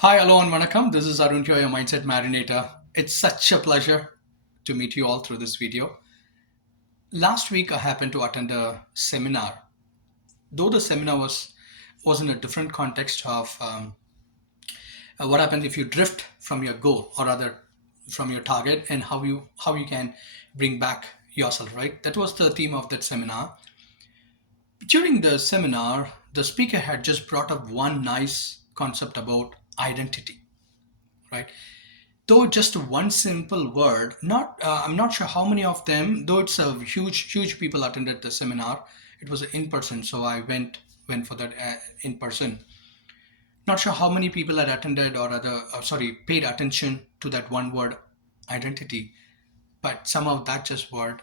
Hi, hello, and vanakkam. This is Arun here, your Mindset Marinator. It's such a pleasure to meet you all through this video. Last week, I happened to attend a seminar. Though the seminar was in a different context of what happens if you drift from your goal, or rather from your target, and how you can bring back yourself. Right. That was the theme of that seminar. During the seminar, the speaker had just brought up one nice concept about identity. Right. Though just one simple word, not I'm not sure how many of them, though it's a huge people attended the seminar. It was in person, so I went for that in person. Not sure how many people had attended or paid attention to that one word, identity, but somehow that just word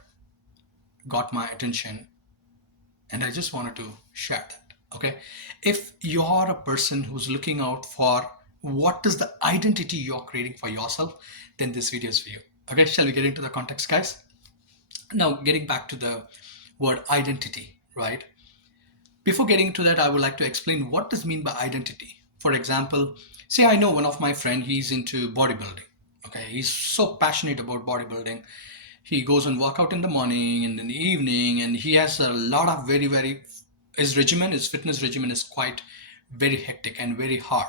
got my attention, and I just wanted to share that. Okay, if you're a person who's looking out for what is the identity you're creating for yourself, then this video is for you. Okay, shall we get into the context, guys? Now, getting back to the word identity, right? Before getting to that, I would like to explain what does mean by identity. For example, say I know one of my friend, he's into bodybuilding. Okay, he's so passionate about bodybuilding. He goes and work out in the morning and in the evening, and he has a lot of very his fitness regimen is quite very hectic and very hard.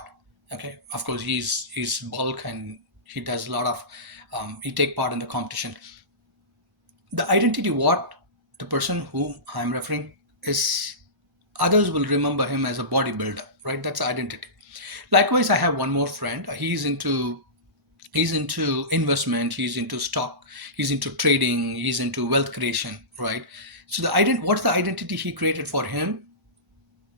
Okay, of course he's bulk and he does a lot of he take part in the competition. The identity, what the person whom I'm referring is, others will remember him as a bodybuilder, right? That's identity. Likewise, I have one more friend. He's into investment, he's into stock, he's into trading, he's into wealth creation, right? So what's the identity he created for him,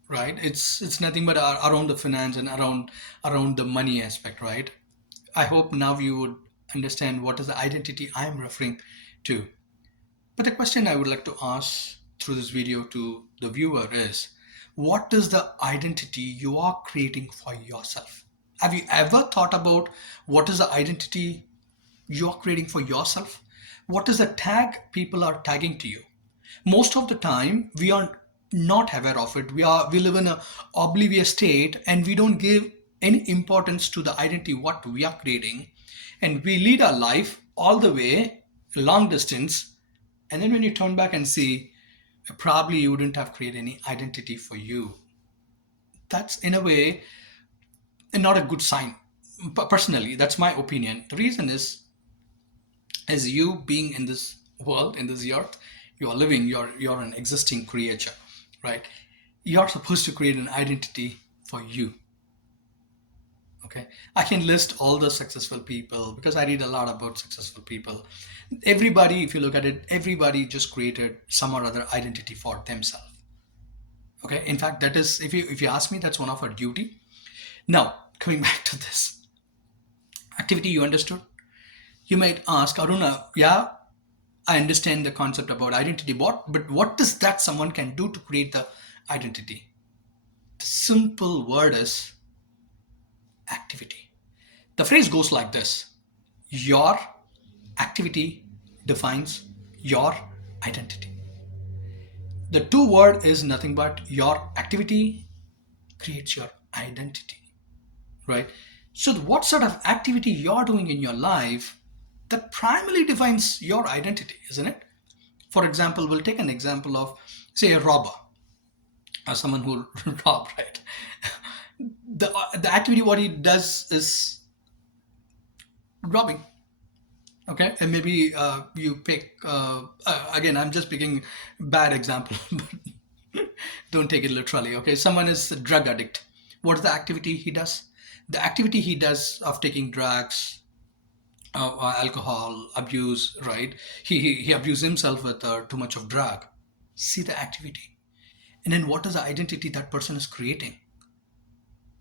right? It's nothing but around the finance and around the money aspect, right? I hope now you would understand what is the identity I'm referring to. But the question I would like to ask through this video to the viewer is, what is the identity you are creating for yourself? Have you ever thought about what is the identity you're creating for yourself? What is the tag people are tagging to you? Most of the time, we are not aware of it. We live in a oblivious state, and we don't give any importance to the identity what we are creating, and we lead our life all the way long distance, and then when you turn back and see, probably you wouldn't have created any identity for you. That's in a way not a good sign. Personally, that's my opinion. The reason is, as you being in this world, in this earth, you are living, you're an existing creature, right? You're supposed to create an identity for you. Okay, I can list all the successful people because I read a lot about successful people. Everybody, if you look at it, everybody just created some or other identity for themselves. Okay, in fact, that is, if you ask me, that's one of our duty. Now, coming back to this activity, you understood. You might ask, Aruna, yeah, I understand the concept about identity, but what does that someone can do to create the identity? The simple word is activity. The phrase goes like this: your activity defines your identity. The two word is nothing but your activity creates your identity, right? So, what sort of activity you're doing in your life that primarily defines your identity, isn't it? For example, we'll take an example of, say, a robber or someone who rob, right? The activity what he does is robbing. Okay, and maybe you pick again. I'm just picking bad example, but don't take it literally. Okay, someone is a drug addict. What's the activity he does? The activity he does of taking drugs, alcohol abuse, right? He abused himself with too much of drug. See the activity, and then what is the identity that person is creating?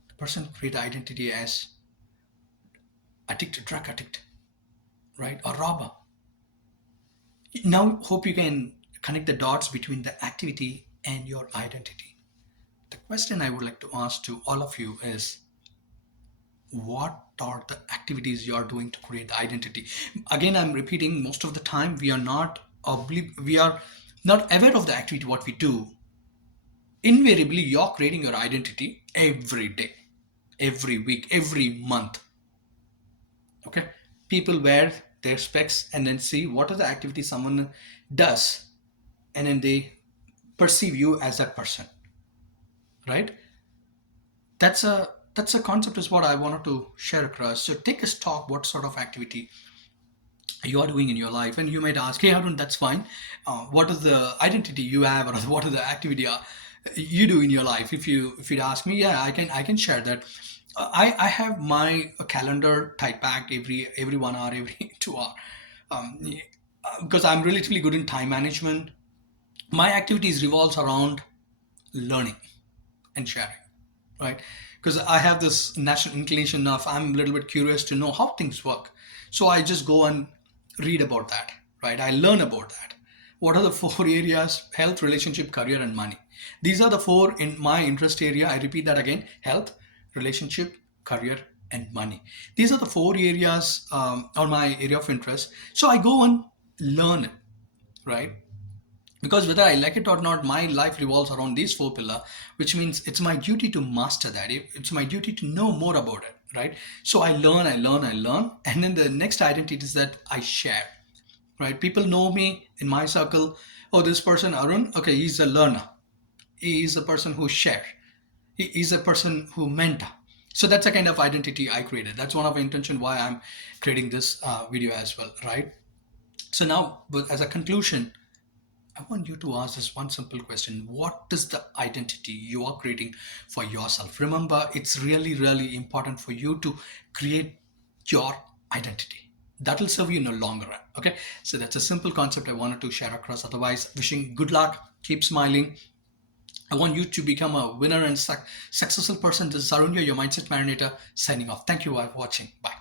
The person create identity as addicted, drug addict, right, or robber. Now, hope you can connect the dots between the activity and your identity. The question I would like to ask to all of you is, what are the activities you are doing to create the identity? Again, I'm repeating, most of the time we are not aware of the activity what we do. Invariably, you're creating your identity every day. every week, every month. Okay, people wear their specs and then see what are the activities someone does, and then they perceive you as that person, right? That's a concept is what I wanted to share across. So take a stock what sort of activity you are doing in your life, and you might ask, hey Arun, that's fine. What is the identity you have, or what are the activity you do in your life? If you'd ask me, yeah, I can share that. I have my calendar type packed every 1 hour, every 2 hour, um, because I'm relatively good in time management. My activities revolves around learning and sharing, right? Because I have this natural inclination of I'm a little bit curious to know how things work. So I just go and read about that, right? I learn about that. What are the four areas? Health, relationship, career, and money. These are the four in my interest area. I repeat that again: health, relationship, career, and money. These are the four areas on my area of interest. So I go and learn it, right? Because whether I like it or not, my life revolves around these four pillars, which means it's my duty to master that. It's my duty to know more about it, right? So I learn, I learn, I learn, and then the next identity is that I share, right? People know me in my circle. Oh, this person Arun, okay, he's a learner. He is a person who share. He is a person who mentor. So that's a kind of identity I created. That's one of the intention why I'm creating this video as well, right? So now, but as a conclusion, I want you to ask this one simple question. What is the identity you are creating for yourself? Remember, it's really, really important for you to create your identity. That will serve you in the long run. Okay. So that's a simple concept I wanted to share across. Otherwise, wishing good luck, keep smiling. I want you to become a winner and successful person. This is Arun, your Mindset Marinator, signing off. Thank you for watching. Bye.